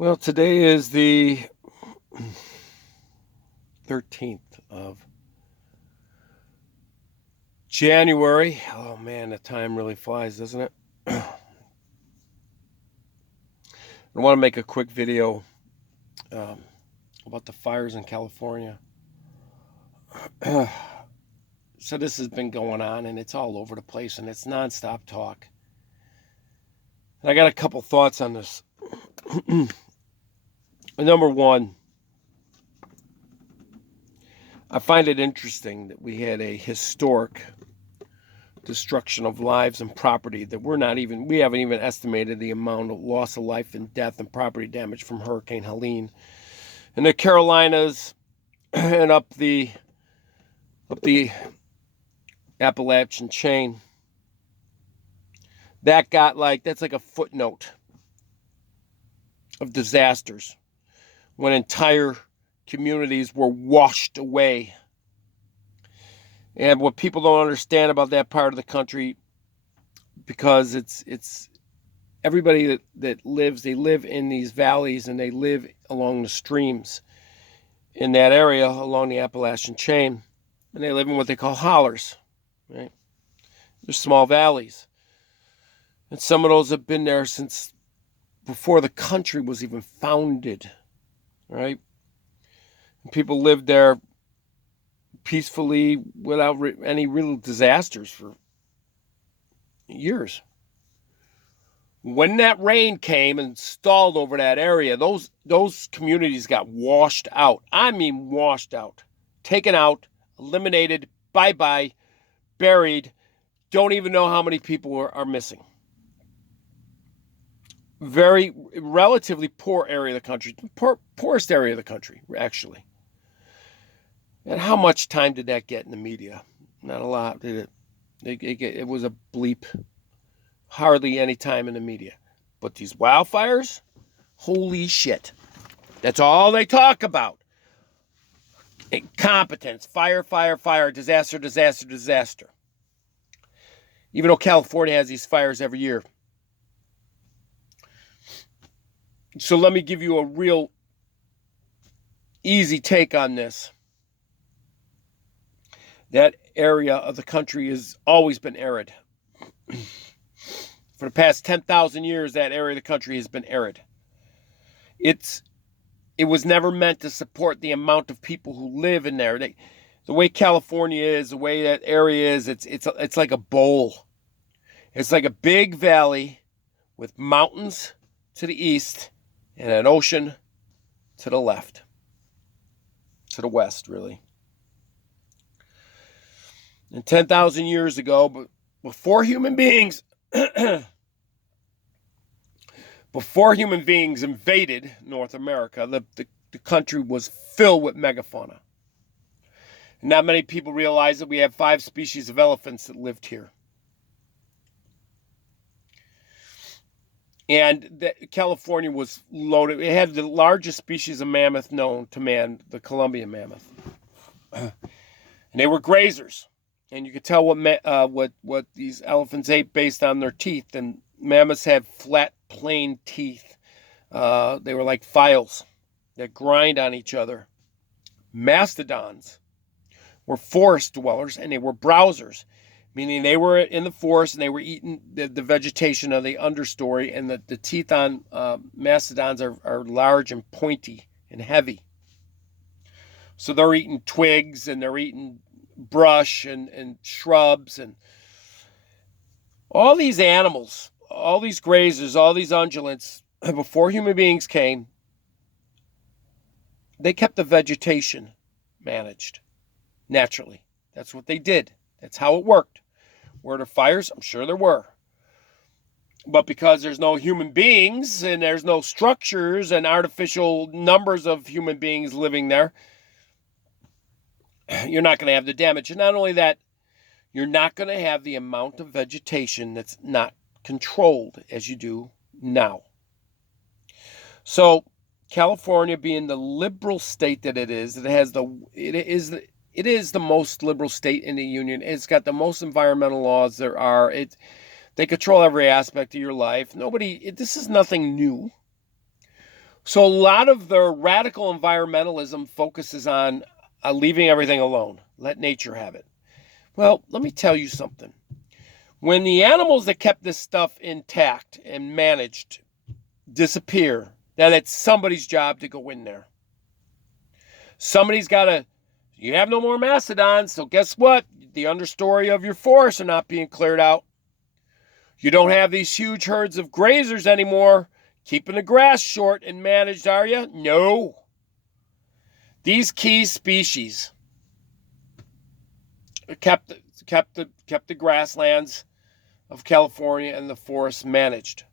Well, today is the 13th of January. Oh man, the time really flies, doesn't it? I want to make a quick video um, about the fires in California. So this has been going on and it's all over the place and it's nonstop talk. And I got a couple thoughts on this. Number one, I find it interesting that we had a historic destruction of lives and property that we haven't even estimated the amount of loss of life and death and property damage from Hurricane Helene in the Carolinas and up the Appalachian chain. That's like a footnote of disasters when entire communities were washed away. And what people don't understand about that part of the country, because it's everybody that lives, they live in these valleys and they live along the streams in that area along the Appalachian chain, and they live in what they call hollers, right? They're small valleys, and some of those have been there since before the country was even founded, right? And people lived there peacefully without any real disasters for years. When that rain came and stalled over that area, those communities got washed out. I mean washed out. Taken out, eliminated, bye-bye, buried. Don't even know how many people are missing. Very relatively poor area of the country. Poorest area of the country, actually. And how much time did that get in the media? Not a lot, did it? It was a bleep. Hardly any time in the media. But these wildfires, holy shit. That's all they talk about. Incompetence, fire, fire, fire, disaster, disaster, disaster. Even though California has these fires every year. So let me give you a real easy take on this. That area of the country has always been arid. For the past 10,000 years, that area of the country has been arid. It was never meant to support the amount of people who live in there. The way California is, the way that area is, it's like a bowl. It's like a big valley with mountains to the east and an ocean to the left, to the west, really. And 10,000 years ago, but before human beings invaded North America, the country was filled with megafauna. And not many people realize that we have 5 species of elephants that lived here. And California was loaded. It had the largest species of mammoth known to man, the Columbian mammoth. And they were grazers. And you could tell what these elephants ate based on their teeth. And mammoths had flat, plain teeth. They were like files that grind on each other. Mastodons were forest dwellers and they were browsers, meaning they were in the forest and they were eating the vegetation of the understory, and the teeth on mastodons are large and pointy and heavy. So they're eating twigs and they're eating brush and shrubs, and all these animals, all these grazers, all these ungulates, before human beings came, they kept the vegetation managed naturally. That's what they did. That's how it worked. Were there fires? I'm sure there were. But because there's no human beings and there's no structures and artificial numbers of human beings living there, you're not going to have the damage. And not only that, you're not going to have the amount of vegetation that's not controlled as you do now. So California, being the liberal state that it is the most liberal state in the union. It's got the most environmental laws there are. They control every aspect of your life. This is nothing new. So a lot of their radical environmentalism focuses on leaving everything alone. Let nature have it. Well, let me tell you something. When the animals that kept this stuff intact and managed disappear, then it's somebody's job to go in there. Somebody's got to, you have no more mastodons, so guess what? The understory of your forests are not being cleared out. You don't have these huge herds of grazers anymore, keeping the grass short and managed, are you? No. These key species kept the grasslands of California and the forests managed.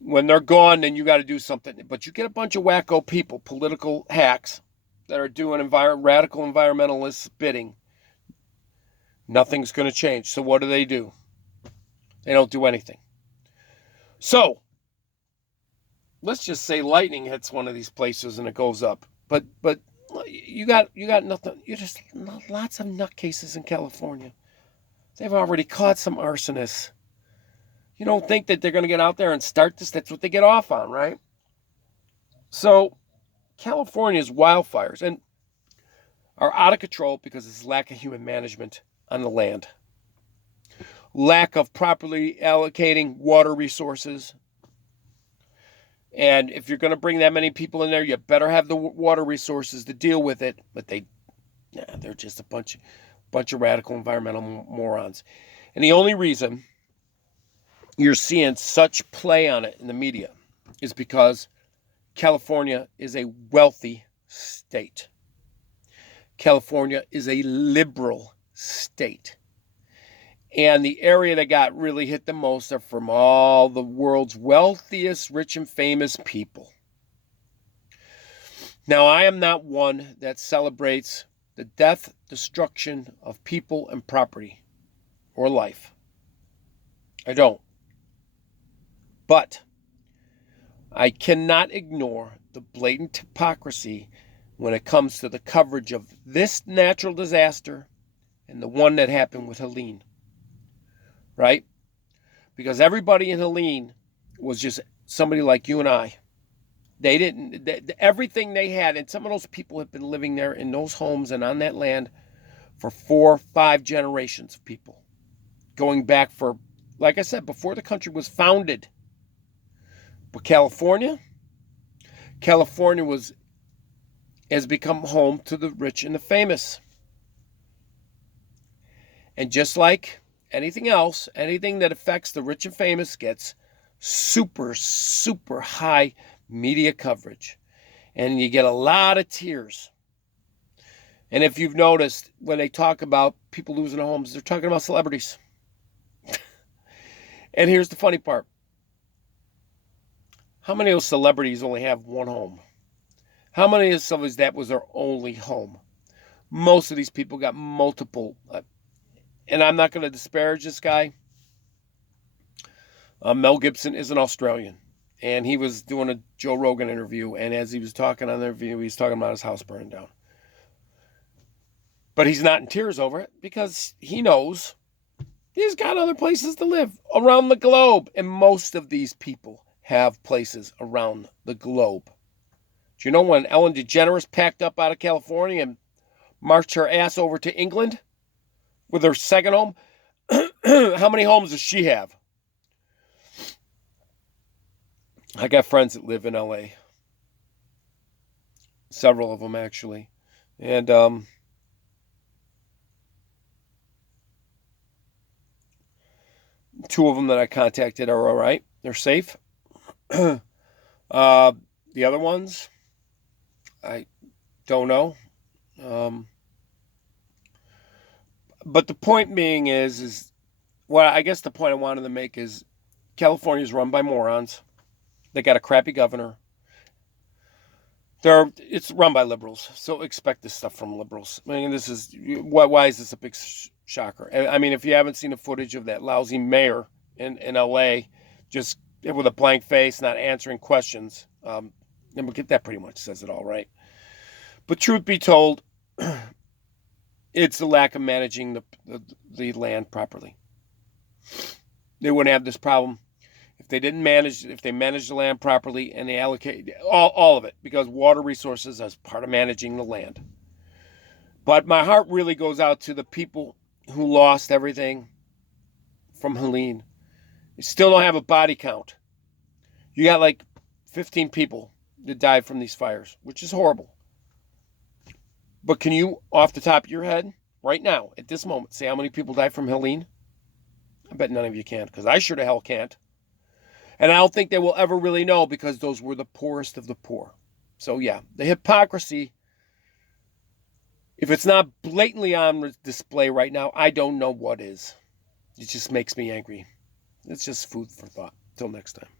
When they're gone, then you got to do something. But you get a bunch of wacko people, political hacks, that are doing radical environmentalist bidding. Nothing's going to change. So what do? They don't do anything. So let's just say lightning hits one of these places and it goes up. But you got nothing. You just lots of nutcases in California. They've already caught some arsonists. You don't think that they're going to get out there and start this? That's what they get off on, right? So California's wildfires and are out of control because of this lack of human management on the land. Lack of properly allocating water resources. And if you're going to bring that many people in there, you better have the water resources to deal with it. But they're just a bunch of radical environmental morons. And the only reason you're seeing such play on it in the media is because California is a wealthy state. California is a liberal state. And the area that got really hit the most are from all the world's wealthiest, rich and famous people. Now, I am not one that celebrates the death, destruction of people and property or life. I don't. But I cannot ignore the blatant hypocrisy when it comes to the coverage of this natural disaster and the one that happened with Helene. Right? Because everybody in Helene was just somebody like you and I. Everything they had, and some of those people have been living there in those homes and on that land for 4 or 5 generations of people. Going back for, like I said, before the country was founded. But California has become home to the rich and the famous. And just like anything else, anything that affects the rich and famous gets super, super high media coverage. And you get a lot of tears. And if you've noticed, when they talk about people losing homes, they're talking about celebrities. And here's the funny part. How many of those celebrities only have one home? How many of some of that was their only home? Most of these people got multiple. And I'm not going to disparage this guy. Mel Gibson is an Australian. And he was doing a Joe Rogan interview. And as he was talking on the interview, he was talking about his house burning down. But he's not in tears over it because he knows he's got other places to live around the globe. And most of these people have places around the globe. Do you know when Ellen DeGeneres packed up out of California and marched her ass over to England with her second home? How many homes does she have? I got friends that live in LA. Several of them, actually. And two of them that I contacted are all right. They're safe. The other ones, I don't know. But the point being is what I guess the point I wanted to make is California is run by morons. They got a crappy governor. It's run by liberals, so expect this stuff from liberals. I mean, why is this a big shocker? I mean, if you haven't seen the footage of that lousy mayor in LA, just with a blank face, not answering questions, then that pretty much says it all, right? But truth be told, it's the lack of managing the land properly. They wouldn't have this problem if if they manage the land properly and they allocate all of it, because water resources is part of managing the land. But my heart really goes out to the people who lost everything from Helene. You still don't have a body count. You got like 15 people that died from these fires, which is horrible. But can you, off the top of your head, right now, at this moment, say how many people died from Helene? I bet none of you can, because I sure the hell can't. And I don't think they will ever really know, because those were the poorest of the poor. So yeah, the hypocrisy, if it's not blatantly on display right now, I don't know what is. It just makes me angry. It's just food for thought. Till next time.